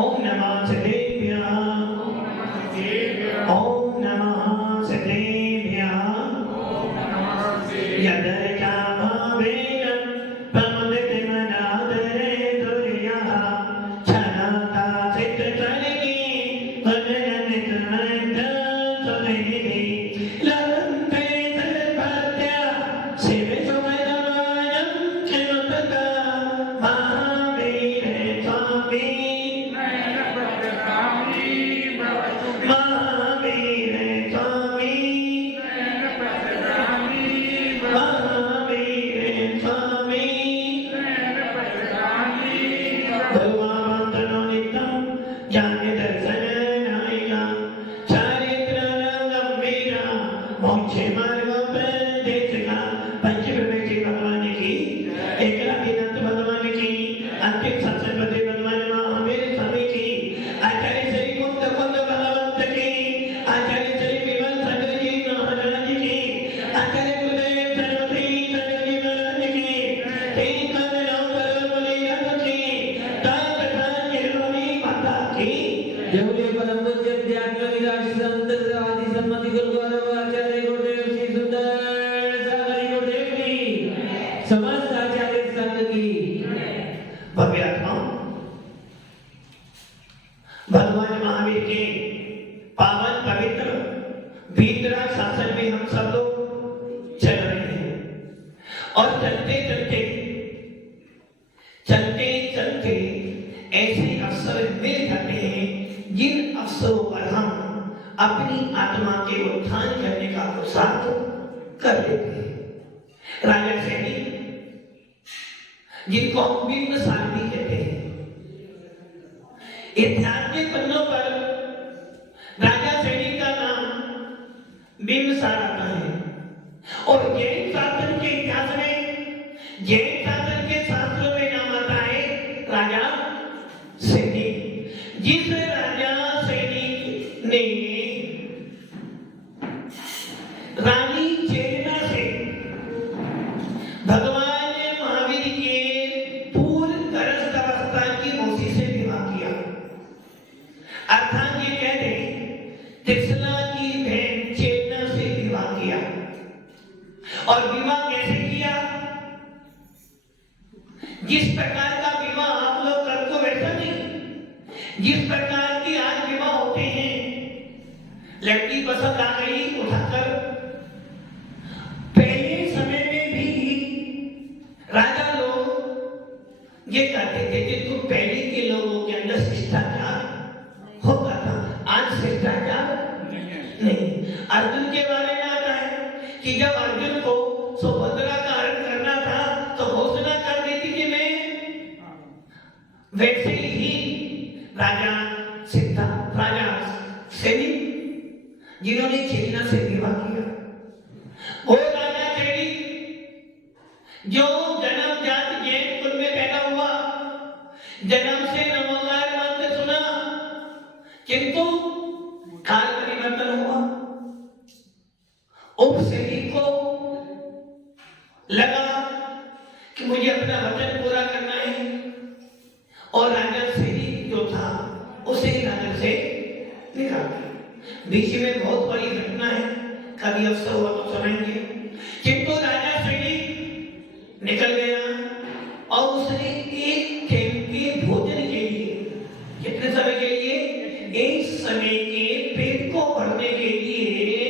ओम नमः सदेभ्यः ओम नमः सदेभ्यः यदर्चा भावेन प्रमुदितमनादरे तुर्यः छनता चित्ततरगी वदनमितमन्त सुमेधि लवन्ते सर्वत्य शिवसुमदमानं चिनुतता महावीर स्वामी महावीर स्वामी महावीर स्वामी भगवान नित्यं ज्ञान दर्शन नायिका चारित्र गंभीरा मोक्ष मार्ग प्रदेशिका पंच प्रवेशी भगवान की एकलाखीनाथ भगवान की अंतिम सत्संगपति भगवान महावीर स्वामी की आचार्य श्री कुंद कुंद भगवंत की आचार्य श्री विमल सागर जी महाराज की आचार्य गुरुदेव सरस्वती सागर जी महाराज की श्री कमलाओं बलि रंग की दान प्रधान निर्मली माता की जय बोले परम पूज्य ध्यान विराज संत आदि सम्मति गुरु गौरव आचार्य गुरुदेव श्री सुंदर सागर गुरुदेव की समस्त आचार्य संघ की भव्य आत्माओं भगवान महावीर के पावन पवित्र वीतराग शासन में हम सब लोग चल रहे हैं और चलते चलते चलते चलते ऐसे अवसर मिल जाते हैं जिन अवसरों पर हम अपनी आत्मा के उत्थान करने का पुरुषार्थ कर लेते हैं। राजा सैनिक जिनको हम बिंबिसार भी कहते हैं, इतिहास के पन्नों पर राजा सैनिक का नाम बिंबिसार आता है और जैन शासन के इतिहास में जैन शासन के शास्त्रों में नाम आता है राजा सैनिक। जिस राजा सैनिक ने रानी चेतना से भगवान महावीर के पूर्व गर्भस्थ अवस्था की मौसी से विवाह किया, अर्थात ये कहते हैं त्रिशला की बहन चेतना से विवाह किया। और विवाह कैसे किया? जिस प्रकार का विवाह आप लोग करते हो वैसा नहीं। जिस प्रकार की आज विवाह होते हैं, लड़की पसंद आ गई उठाकर, पहले समय में भी राजा लोग ये कहते थे कि तुम पहले के लोगों के अंदर शिष्टाचार होता था, आज शिष्टाचार नहीं। अर्जुन के बारे में आता है कि जब अर्जुन को सुभद्रा का हरण करना था तो घोषणा कर दी थी कि मैं वैसे ही राजा सिद्धार्थ राजा सैनिक जिन्होंने चेतना से विवाह किया, वो राजा सैनिक जो जन्मजात जैन कुल में पैदा हुआ, जन्म से नमोकार मंत्र सुना, किंतु काल परिवर्तन हुआ। उप सैनिक को लगा कि मुझे अपना वचन पूरा करना है और राजा सैनिक जो था उसे नगर से निकाल दिया। बीच में बहुत बड़ी घटना है, कभी अवसर हुआ तो सुनाएंगे। किंतु राजा सैनिक निकल गया और उसने एक टाइम के भोजन के लिए, कितने समय के लिए? एक समय के पेट को भरने के लिए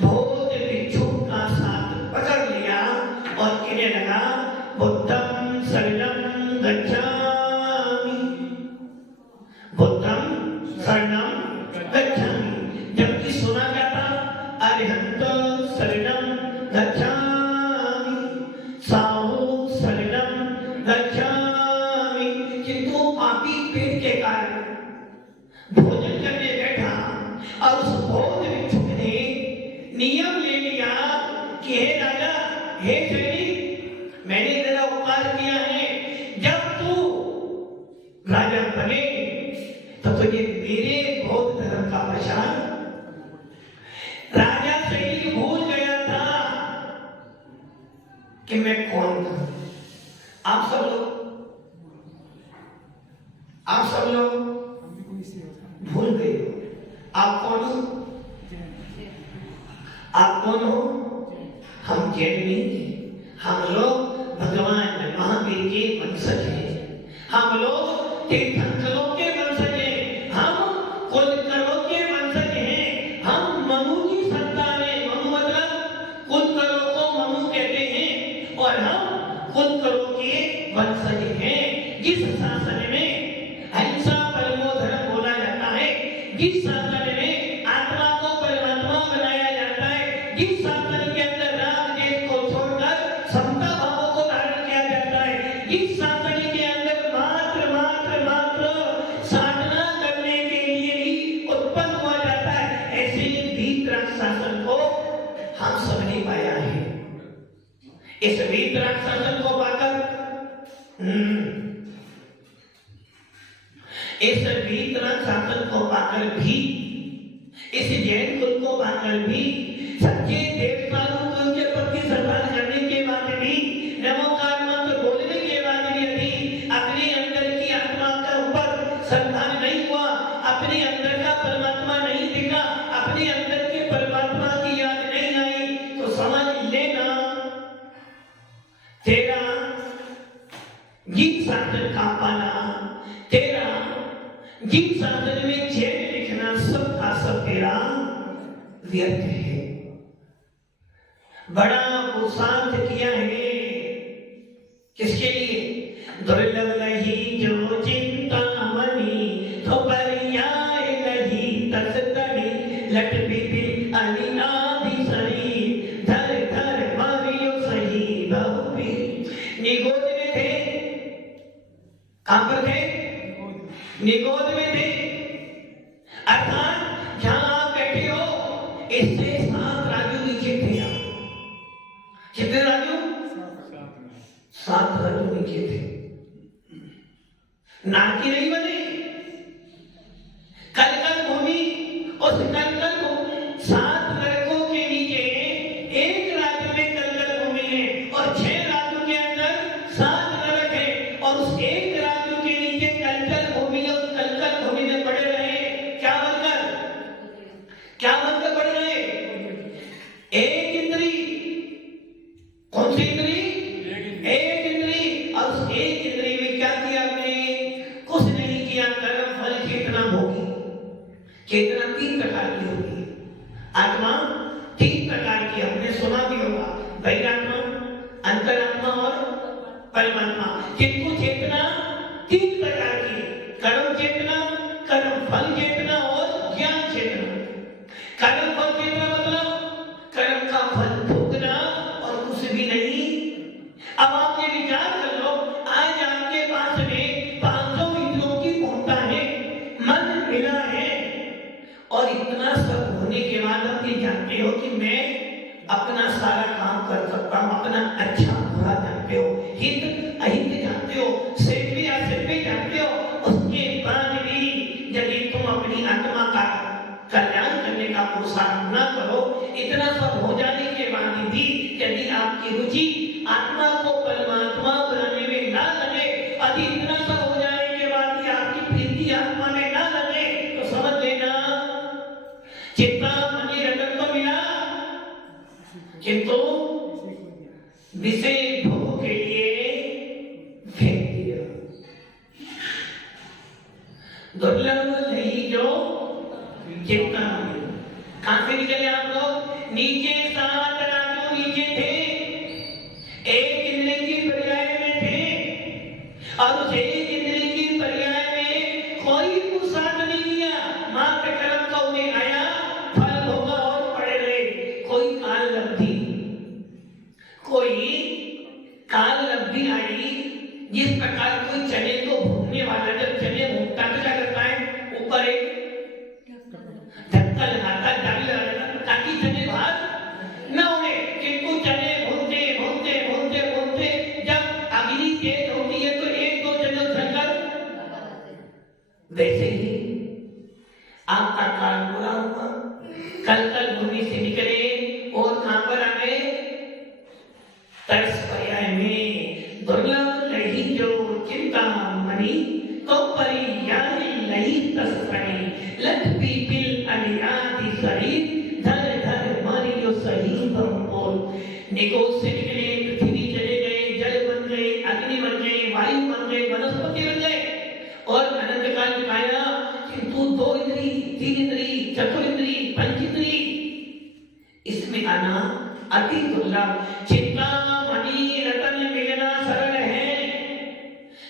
भोज भिक्षु का साथ पकड़ लिया और कहने लगा बुद्धं शरणं गच्छामि, बुद्धं शरणं गच्छामि। जबकि सुना जाता अरिहंत शरणं गच्छामि, साहु शरणं गच्छामि, किंतु पापी पेट के कारण भोजन करने बैठा और उस भोज भिक्षुक ने नियम ले लिया कि हे राजा, हे सैनिक, मैंने तेरा उपकार किया है, जब तू राजा बने तो तुझे मेरे बौद्ध धर्म का प्रचार। राजा सैनिक भूल गया था कि मैं कौन था। आप सब लोग भूल गए हो। आप कौन हो? आप कौन हो? हम जैन नहीं, हम लोग भगवान महावीर के वंशज हैं। हम लोग तीर्थंकरों के वंशज हैं। हम कुलकर्णों के वंशज हैं। हम मनु की संतान हैं। मनु मतलब कुलकर्णों को मनु कहते हैं और हम कुलकर्णों के वंशज हैं। जिस शासन में अहिंसा परमो धर्म बोला जाता है, जिस शासन में आत्मा को परमात्मा बनाया जाता है, जिस शासन के अंदर राग देश को छोड़कर समता भावों को धारण किया जाता है, जिस शासन के अंदर मात्र मात्र मात्र साधना करने के लिए ही उत्पन्न हुआ जाता है, ऐसे वीतराग शासन को हम सबने पाया है। इस वीतराग शासन को पाकर इस वीतराग शासन को पाकर भी, इस जैन कुल को पाकर भी, सच्चे देवताओं को उनके प्रति श्रद्धा करने के बाद भी, नमोकार मंत्र बोलने के बाद भी यदि अपने अंदर की आत्मा के ऊपर श्रद्धा नहीं हुआ, अपने अंदर का परमात्मा नहीं दिखा, अपने अंदर के परमात्मा की याद नहीं आई, तो समझ लेना तेरा जिस शासन का पाना, तेरा जिस शासन में जैन लिखना सब का सब तेरा व्यर्थ है। बड़ा पुरुषार्थ किया है किसके लिए? दुर्लभ नहीं जो चिंतामणि तो पर्याय नहीं तस तड़ी लट बिपिन अली आदि सरी धर धर मारियो सही बहुपी। निगोद में थे, कहां पर थे? निगोद में थे, अर्थात जहां आप बैठे हो इससे 7 राजू नीचे थे। कितने राजू? 7 राजू नीचे थे। नारकी नहीं बने। कलकल भूमि, उस कलकल भूमि 7 नरकों के नीचे एक राज्य में कलकल भूमि है और 6 राज्यों के अंदर 7 नरक है और उस एक राज्य के नीचे कलकल भूमि है। उस कलकल भूमि में पड़े रहे क्या बनकर पड़ रहे? एक इंद्री। कौन सी इंद्री? एक इंद्री। और उस एक इंद्री में क्या किया आपने? कुछ नहीं किया। कर्म फल चेतना होगी। चेतना 3 प्रकार की होगी। आत्मा 3 प्रकार की, हमने सुना भी होगा, बहिरात्मा, अंतरात्मा और परमात्मा। किंतु चेतना 3 प्रकार की, कर्म चेतना, कर्म फल चेतना और ज्ञान चेतना। कर्म फल चेतना मतलब कर्म का फल भोगना और कुछ भी नहीं। अब आप ये विचार कर लो, आज आपके पास में 500 इंद्रियों की क्षमता है, मन मिला है और इतना सब होने के बाद आप ये जानते हो कि मैं अपना सारा काम कर सकता हूं, अपना अच्छा बुरा जानते हो, हित अहित जानते हो, सेव्य असेव्य जानते हो। उसके बाद भी यदि तुम अपनी आत्मा का कल्याण करने का पुरुषार्थ न करो, इतना सब हो जाने के बाद भी यदि आपकी रुचि आत्मा को परमात्मा बनाने में ना लगे, यदि इतना सब हो जाने के बाद भी आपकी प्रीति आत्मा में ना लगे, तो समझ लेना चिंतामणि रतन तो मिला, किंतु विषय भोग के लिए फेंक दिया। दुर्लभ नहीं जो चिंतामणि। कहां से निकले आप लोग? नीचे 7 राजू नीचे थे, एक इंद्रिय की पर्याय में थे और उस एक इंद्रिय की पर्याय में कोई पुरुषार्थ नहीं किया, मात्र कर्म का उन्हें आया, फल भोगा और पड़े रहे। कोई काल लब्धि आई। जिस प्रकार कोई चने को भूनने वाला जब चने भूनता तो क्या करता है? ऊपर एक धक्का लगाता, डाली लगाता ताकि चने बाहर न उड़े। किंतु चने भूनते भूनते भूनते भूनते जब अग्नि तेज होती है तो 1-2 चने उछलकर, वैसे ही आपका काल पूरा हुआ। कल भूमि से निकले और कहां पर आ गए? तरस पर्याय में। दुर्लभ नहीं जो चिंतामणि तो पर्याय नहीं तस तीन इंद्री, चतुर्ंद्री, पंचेंद्री, इसमें आना अति दुर्लभ। चिंतामणि रतन मिलना सरल है,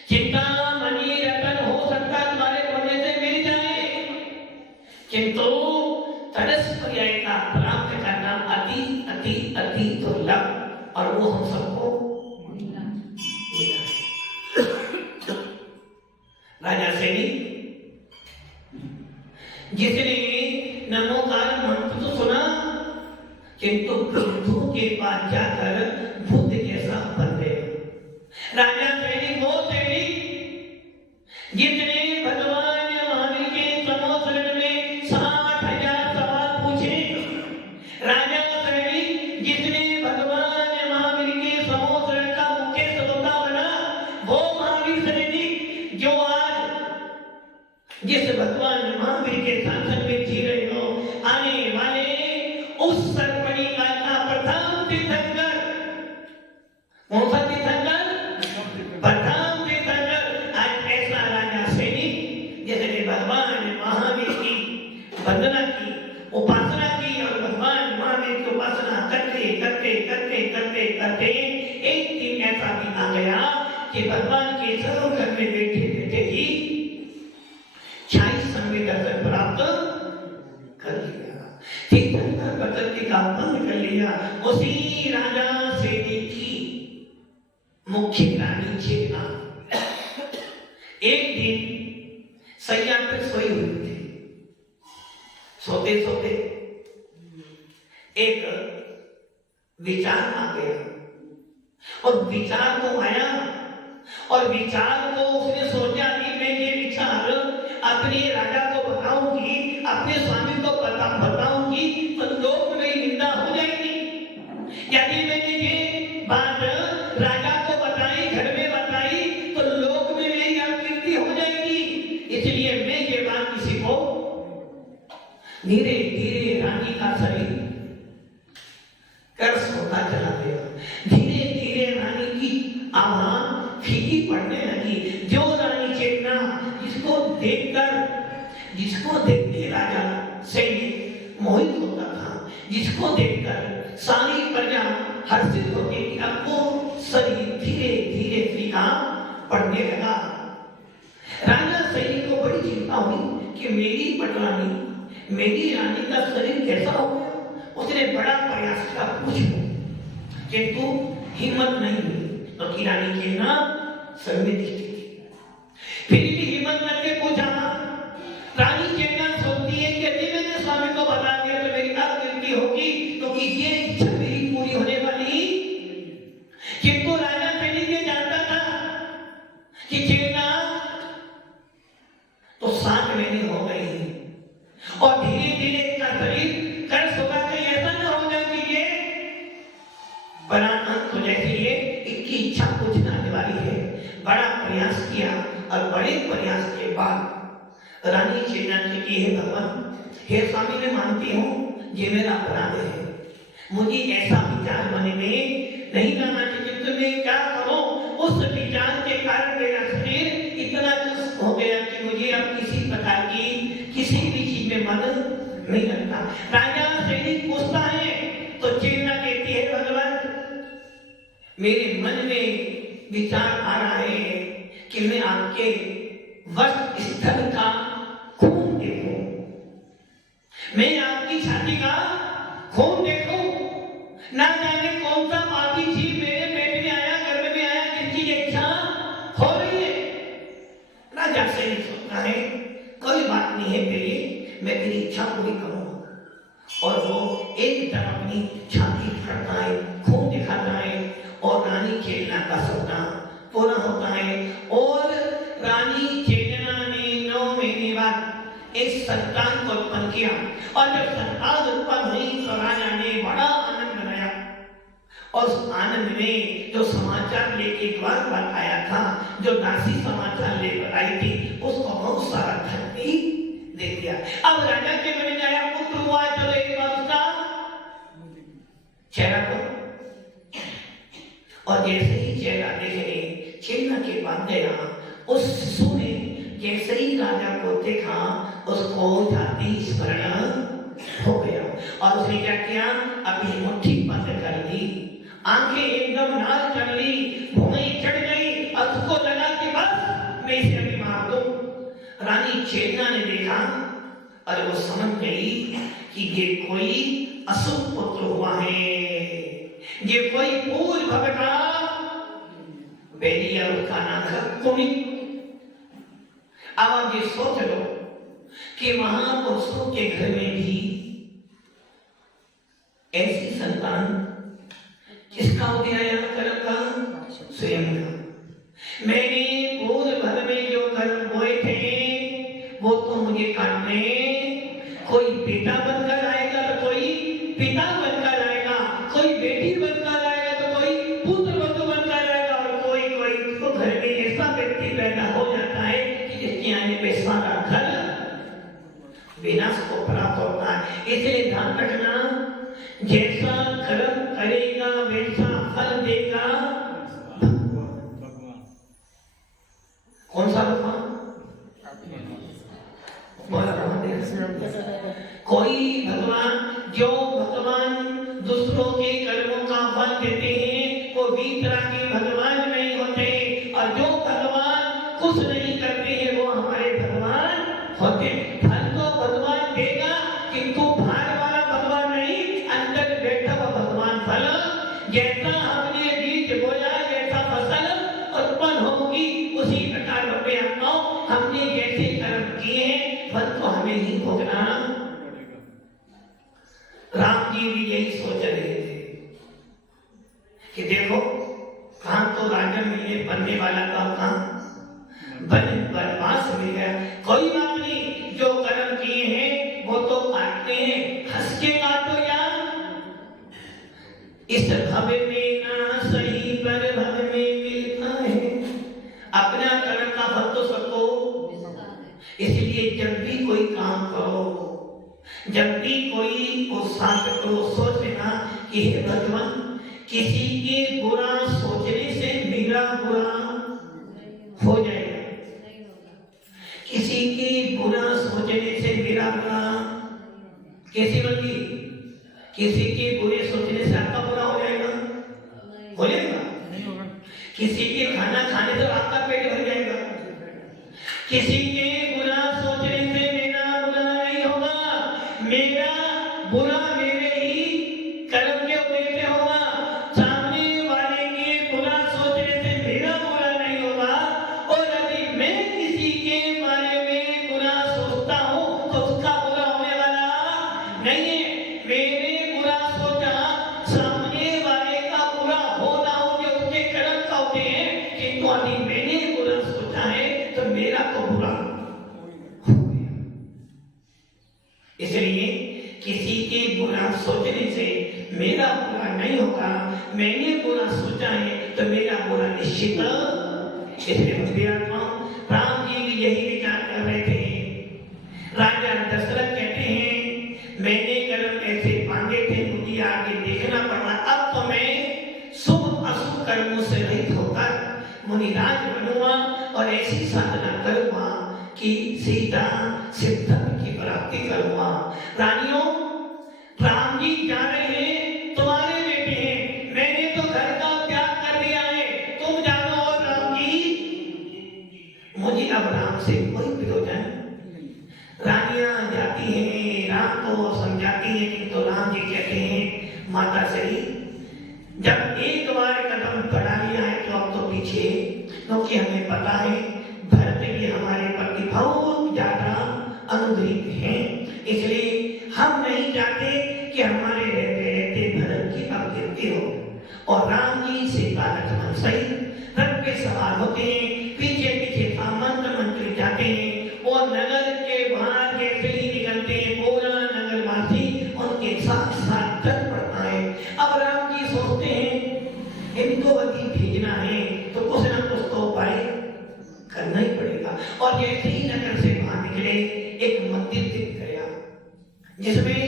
चिंतामणि रतन हो सकता तुम्हारे पढ़ने से मिल जाए, किंतु तरस पर्याय का प्राप्त करना अति अति अति दुर्लभ, और वो हम सबको मिला है। राजा सैनी जिसने नमोकार मंत्र तो सुना, किंतु बुद्धों के पास जाकर बुद्ध जैसा बन गए। राजा सैनिक वो सैनिक जितने भगवान महावीर के समोसरण में 60,000 सवाल पूछे, राजा सैनिक जितने भगवान महावीर के समोसरण का मुख्य श्रोता बना, वो महावीर सैनिक जो आज जिस भगवान महावीर के शासन में जी रहे हो, आने वाले उस सर्पणी काल का प्रथम तीर्थंकर, कौन सा तीर्थंकर? प्रथम तीर्थंकर। आज ऐसा राजा सैनिक जिसने भगवान महावीर की वंदना की, उपासना की, और भगवान महावीर की उपासना करते करते करते करते करते एक दिन ऐसा भी आ गया कि भगवान के सरोवर में बैठे बैठे ही 46 संवेद दर्शन प्राप्त कर लिया, तीर्थंकर प्रकृति का भंग कर लिया। उसी राजा सैनिक की मुख्य रानी चेतना एक दिन सैया पर सोई हुई थी। सोते सोते एक विचार आ गया, और विचार को आया, और विचार को उसने सोचा कि मैं ये विचार अपने राजा को बताऊंगी, अपने स्वामी को बताऊंगी, तो लोक में निंदा हो जाएगी। यदि मैंने ये बात राजा को बताई, घर में बताई, तो लोक में मेरी अपकीर्ति हो जाएगी। इसलिए मैं ये बात किसी को, धीरे धीरे रानी का शरीर कर्ष होता चला गया, धीरे धीरे रानी की आभा फीकी पड़ने लगी। जो रानी चेतना जिसको देखते राजा सैनिक मोहित होता था, जिसको देखकर सारी प्रजा हर्षित होती थी, अब वो शरीर धीरे धीरे फीका पड़ने लगा। राजा सैनिक को बड़ी चिंता हुई कि मेरी पटरानी, मेरी रानी का शरीर कैसा हो गया। उसने बड़ा प्रयास किया पूछूं, किंतु हिम्मत नहीं हुई, तो रानी के ना सर में दिखती थी। फिर भी हिम्मत करके पूछा, रानी चेतना सोचती है कि यदि मैंने स्वामी को बता दिया तो मेरी अपकीर्ति होगी, तो ये इच्छा मेरी पूरी होने वाली। किंतु राजा सैनिक ये जानता था कि चेतना तो 7 महीने हो गए हैं, और धीरे धीरे इसका शरीर कर्ष होगा, कहीं ऐसा ना हो जाए कि ये बरात हो जाए, ये इसकी इच्छा कुछ ना वाली है। बड़ा प्रयास किया, और बड़े प्रयास के बाद रानी चेतना ने की, हे भगवान, हे स्वामी, मैं मानती हूँ ये मेरा अपराध है, मुझे ऐसा विचार मन में नहीं लाना चाहिए, तो मैं क्या करूं? उस विचार के कारण मेरा शरीर इतना चुस्त हो गया कि मुझे अब किसी प्रकार की किसी भी चीज में मन नहीं लगता। राजा सैनिक पूछता है, तो चेतना कहती है, भगवान, मेरे मन में विचार आ रहा है कि मैं आपके वस्त्र स्थल का खून देखूं, मैं आपकी छाती का खून देखूं, ना जाने कौन सा पापी जीव मेरे पेट में आया, गर्भ में आया, जिसकी इच्छा हो रही है। राजा सैनिक सोचता है, कोई बात नहीं है तेरी, मैं तेरी इच्छा पूरी करूंगा। और वो एकदम अपनी छाती फटता है, खून दिखाता है, और रानी चेतना का सपना पूरा होता है। और रानी चेतना ने 9 महीने बाद एक संतान को उत्पन्न किया, और जब संतान उत्पन्न हुई तो राजा ने बड़ा आनंद मनाया, और उस आनंद में जो समाचार लेके द्वार पर आया था, जो दासी समाचार लेकर आई थी, उसको बहुत सारा धन भी दे दिया। अब राजा के मन में आया, पुत्र हुआ, चलो एक बार उसका चेहरा को, और जैसे ही चेहरा देखने चेतना के पास गया, उस शिशु ने जैसे ही राजा को देखा उसको जाते ही स्मरण हो गया और उसने क्या किया, अपनी मुट्ठी बंद कर ली, आंखें एकदम लाल कर ली, भूमि चढ़ गई और उसको लगा कि बस मैं इसे अभी मार दूं। रानी चेतना ने देखा और वो समझ गई कि ये कोई अशुभ पुत्र हुआ है, ये कोई पूर्व भगता बेरिया का नाम है कुनी। अब आप ये सोच लो कि महापुरुषों के घर में भी ऐसी संतान किसका उदय आया कर्म का, स्वयं का। मैंने पूर्व भर में जो कर्म बोए थे वो तो मुझे काटने, कोई बेटा बनकर आएगा तो कोई पिता बनकर आएगा, कोई बेटी बनकर आएगा तो कोई पुत्र बंधु बनकर आएगा और कोई तो घर में ऐसा व्यक्ति पैदा हो जाता है कि जिसके आने पे सारा घर विनाश को प्राप्त होता है। इसलिए ध्यान रखना, जैसा कर्म करेगा वैसा फल देगा भगवान। कौन सा भगवान? कोई भगवान, जो भगवान दूसरों के कर्मों का फल देते हैं वो वीतरागी भगवान नहीं होते, और जो भगवान कुछ नहीं करते हैं वो हमारे भगवान होते। फल तो भगवान देगा किंतु बाहर वाला भगवान नहीं, अंदर बैठा हुआ भगवान फल। जैसा हमने बीज बोया, जैसा फसल उत्पन्न होगी उसी प्रकार अपने आत्माओं हमने जैसे कर्म किए हैं फल तो हमें ही भोगना। राम जी भी यही सोच रहे थे कि देखो कहां तो राजा मिलने बनने वाला था, कहां वनवास मिल गया। कोई बात नहीं, जो कर्म किए हैं वो तो काटते हैं, हंस के काटो यार। इस भव में ना सही पर भव में मिलता है, अपना कर्म का फल तो सबको। इसलिए जब भी कोई काम करो, जब भी कोई उत्साह करो, सोच लेना कि हे भगवान किसी के बुरा सोचने से मेरा बुरा हो जाएगा, किसी के बुरा सोचने से मेरा बुरा कैसे बल्कि किसी के बुरे सोचने से आपका बुरा हो जाएगा, हो जाएगा। किसी के खाना खाने से आपका पेट भर जाएगा, किसी के बुरा सोचने से मेरा बुरा नहीं होगा, मेरा बुरा मेरे ही कर्म के वजह से होगा। सामने वाले के बुरा सोचने से मेरा बुरा नहीं होगा, और यदि मैं किसी के बारे में बुरा सोचता हूँ तो उसका बुरा होने वाला नहीं है। मैंने बुरा सोचा, सामने वाले का बुरा होना हो जो उसके कर्म का होते हैं, किंतु यदि मैंने बुरा सोचा है तो मेरा तो बुरा हो गया। इसलिए किसी के बुरा सोचने से मेरा बुरा नहीं होगा, मैंने बुरा सोचा है तो मेरा बुरा निश्चित। इसलिए राम जी भी यही विचार कर रहे थे। राजा दशरथ कहते हैं मैंने कर्म ऐसे बांधे थे, मुझे आगे देखना पड़ा, अब तो मैं शुभ अशुभ कर्मों से रहित होकर मुनिराज बनूंगा और ऐसी साधना करूंगा कि सीधा सिद्धत्व की प्राप्ति करूंगा। रानियों, राम जी जा रहे हैं, तुम्हारे बेटे हैं, मैंने तो घर का त्याग कर दिया है, तुम जानो। और राम जी, मुझे अब राम से कोई विरोधन। रानियां जाती हैं, राम को समझाती हैं, किंतु राम जी कहते हैं माता श्री जब एक बार कदम बढ़ा लिया है तो अब तो पीछे, क्योंकि हमें पता है भरत ये हमारे प्रति बहुत ज्यादा अनुग्रहित हैं, इसलिए हम नहीं चाहते कि हमारे रहते रहते भरत की अपकीर्ति हो। और राम जी सीता लक्ष्मण सहित रथ पे सवार होते हैं, पीछे पीछे सामंत मंत्री जाते हैं और नगर के बाहर जैसे ही निकलते हैं पूरा नगरवासी उनके साथ साथ चल पड़ता है। अब राम जी सोचते हैं इनको अभी भेजना है तो कुछ ना कुछ तो उपाय करना ही पड़ेगा। और जैसे ही नगर से बाहर निकले एक मंदिर दिख गया जिसमें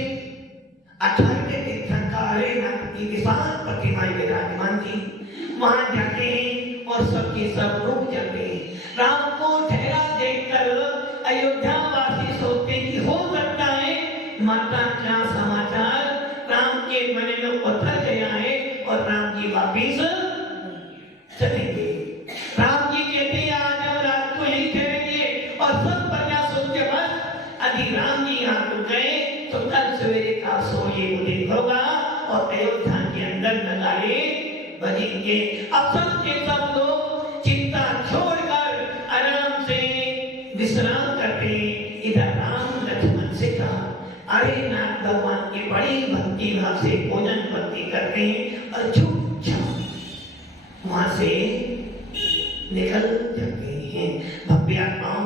18 तीर्थंकर की विशाल प्रतिमाएं विराजमान थी। वहां जाते हैं और सबके सब रुक जाते हैं। राम को ठहरा देखकर माता क्या समाचार, राम के मन में उतर गया है और राम जी वापिस चलेंगे। राम जी कहते हैं आज हम रात को यही ठहरेंगे और सब प्रजा सोच के बस यदि राम जी यहाँ रुक गए तो कल सवेरे का सोए उदय होगा और अयोध्या के अंदर नगाड़े बजेंगे। अब सब के सब लोग चिंता छोड़कर आराम से विश्राम करते हैं। इधर राम लक्ष्मण से कहा अरे नाथ भगवान की बड़ी भक्ति भाव से भोजन भक्ति करते हैं और चुपचाप वहां से निकल जाते हैं। भव्यात्माओं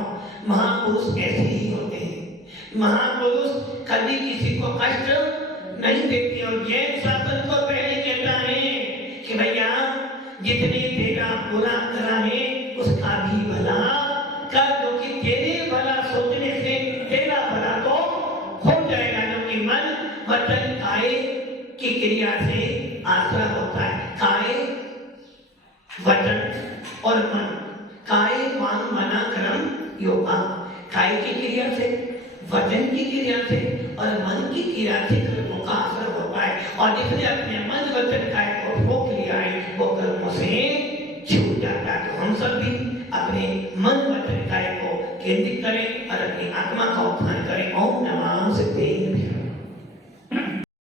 महापुरुष ऐसे ही होते हैं। महापुरुष कभी किसी को कष्ट नहीं देते और जैन शासन को पहले कहता है कि भैया जितने तेरा बुरा करा है उसका भी भला कर, क्योंकि तेरे भला सोचने से तेरा भला तो हो जाएगा। क्योंकि मन वचन काय की क्रिया से आश्रय होता है। काय वचन और मन, काय वांग मना कर्म योगा। काय की क्रिया से, वचन की क्रिया से और मन की क्रिया से कर्मों का असर होता है। और जिसने अपने मन वचन काय को रोक लिया है वो कर्मों से छूट जाता है। तो हम सब भी अपने मन वचन काय को केंद्रित करें और अपनी आत्मा का उत्थान करें। ओम नमः सिद्धे